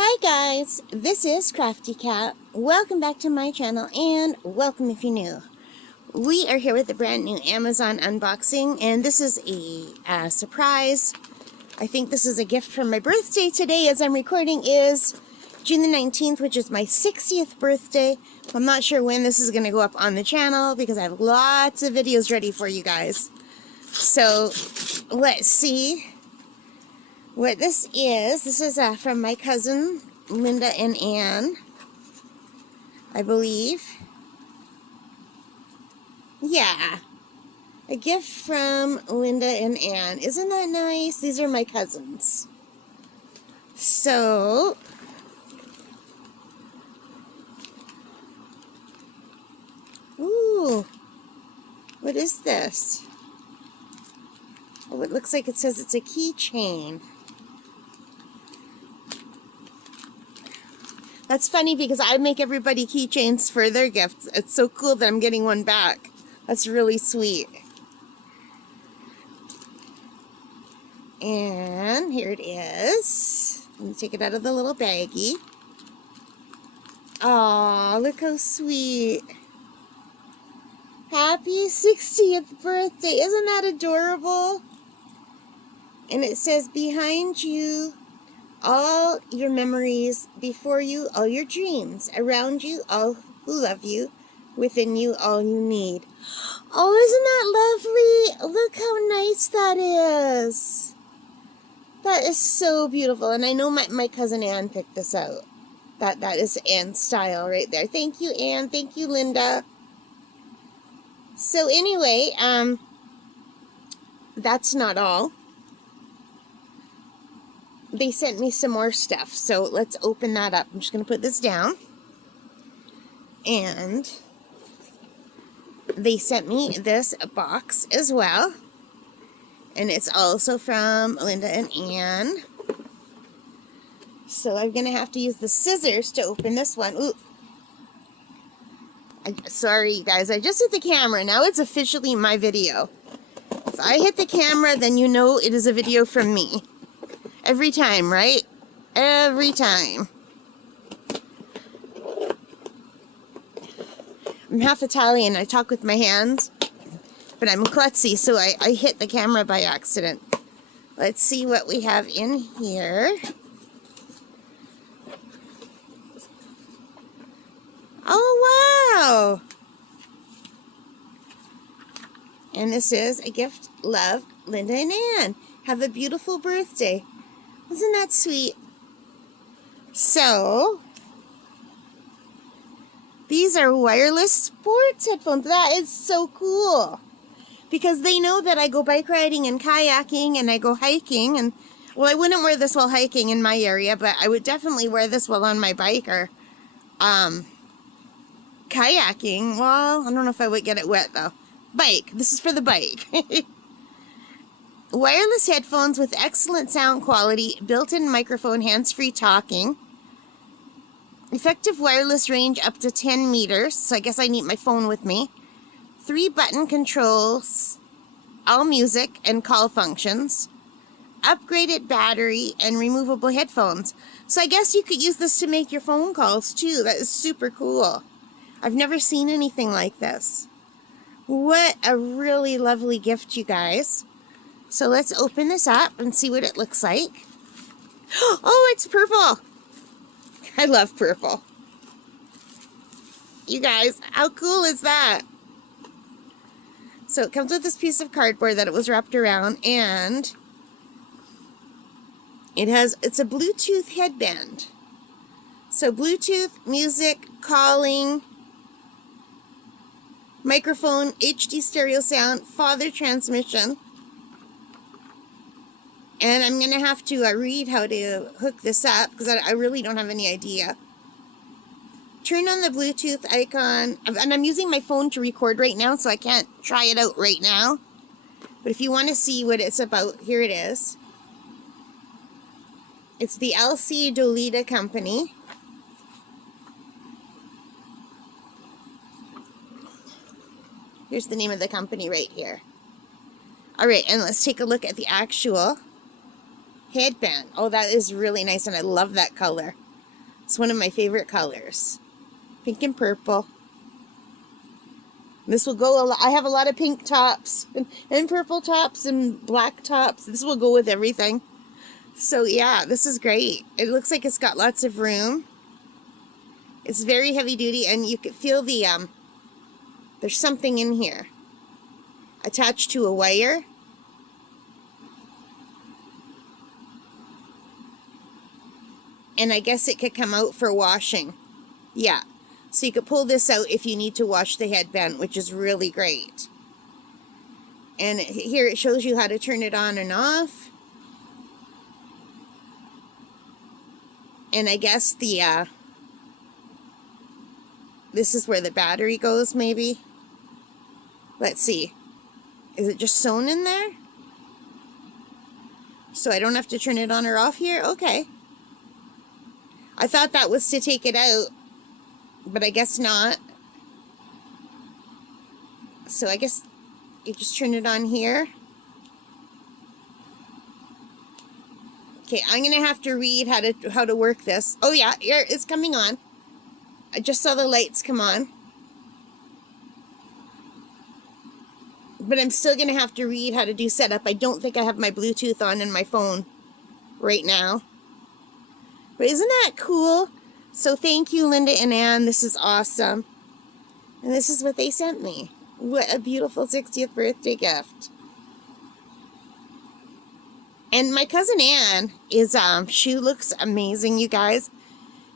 Hi guys, this is Crafty Cat. Welcome back to my channel and welcome if you're new. We are here with a brand new Amazon unboxing and this is a surprise. I think this is a gift from my birthday today as I'm recording is June the 19th, which is my 60th birthday. I'm not sure when this is going to go up on the channel because I have lots of videos ready for you guys. So let's see what this is. This is from my cousin, Linda and Ann, I believe. Yeah, a gift from Linda and Ann. Isn't that nice? These are my cousins. So, ooh, what is this? Oh, it looks like it says it's a keychain. That's funny because I make everybody keychains for their gifts. It's so cool that I'm getting one back. That's really sweet. And here it is. Let me take it out of the little baggie. Aw, look how sweet. Happy 60th birthday. Isn't that adorable? And it says, behind you, all your memories, before you, all your dreams, around you, all who love you, within you, all you need. Oh, isn't that lovely? Look how nice that is. That is so beautiful. And I know my cousin Ann picked this out. That is Ann's style right there. Thank you, Ann. Thank you, Linda. So anyway, that's not all. They sent me some more stuff, so let's open that up. I'm just going to put this down. And they sent me this box as well. And it's also from Linda and Ann. So I'm going to have to use the scissors to open this one. Ooh. Sorry, guys. I just hit the camera. Now it's officially my video. If I hit the camera, then you know it is a video from me. Every time, right? Every time. I'm half Italian. I talk with my hands. But I'm klutzy, so I hit the camera by accident. Let's see what we have in here. Oh, wow! And this is a gift. Love, Linda and Ann. Have a beautiful birthday. Isn't that sweet? So, these are wireless sports headphones. That is so cool. Because they know that I go bike riding and kayaking and I go hiking. And, well, I wouldn't wear this while hiking in my area, but I would definitely wear this while on my bike or kayaking. Well, I don't know if I would get it wet, though. Bike. This is for the bike. Wireless headphones with excellent sound quality, built-in microphone, hands-free talking. Effective wireless range up to 10 meters, so I guess I need my phone with me. 3 button controls, all music and call functions. Upgraded battery and removable headphones. So I guess you could use this to make your phone calls too. That is super cool. I've never seen anything like this. What a really lovely gift, you guys. So let's open this up and see what it looks like. Oh, it's purple. I love purple. You guys, how cool is that? So it comes with this piece of cardboard that it was wrapped around, and it's a Bluetooth headband. So Bluetooth, music, calling, microphone, HD stereo sound, father transmission. And I'm going to have to read how to hook this up because I really don't have any idea. Turn on the Bluetooth icon. And I'm using my phone to record right now, so I can't try it out right now. But if you want to see what it's about, here it is. It's the LC Dolita Company. Here's the name of the company right here. Alright, and let's take a look at the actual headband. Oh, that is really nice, and I love that color. It's one of my favorite colors. Pink and purple. This will go a lot. I have a lot of pink tops and purple tops and black tops. This will go with everything. So yeah, this is great. It looks like it's got lots of room. It's very heavy duty, and you can feel the, there's something in here attached to a wire. And I guess it could come out for washing. Yeah. So you could pull this out if you need to wash the headband, which is really great. And here it shows you how to turn it on and off. And I guess the, this is where the battery goes, maybe. Let's see. Is it just sewn in there? So I don't have to turn it on or off here? Okay. I thought that was to take it out, but I guess not. So I guess you just turn it on here. Okay, I'm gonna have to read how to work this. Oh yeah, here it's coming on. I just saw the lights come on. But I'm still gonna have to read how to do setup. I don't think I have my Bluetooth on in my phone right now. But isn't that cool? So thank you, Linda and Ann. This is awesome. And this is what they sent me. What a beautiful 60th birthday gift. And my cousin Ann is, she looks amazing, you guys.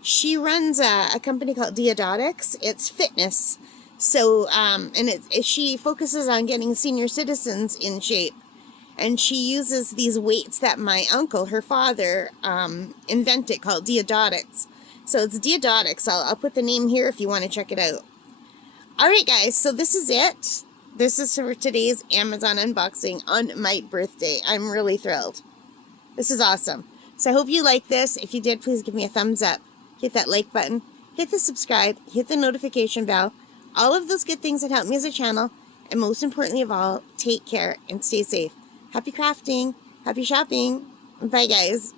She runs a company called Diodotics. It's fitness. So, and she focuses on getting senior citizens in shape. And she uses these weights that my uncle, her father, invented called Diodotics. So it's Diodotics. I'll put the name here if you want to check it out. Alright guys, so this is it. This is for today's Amazon unboxing on my birthday. I'm really thrilled. This is awesome. So I hope you like this. If you did, please give me a thumbs up. Hit that like button. Hit the subscribe. Hit the notification bell. All of those good things that help me as a channel. And most importantly of all, take care and stay safe. Happy crafting. Happy shopping. Bye guys.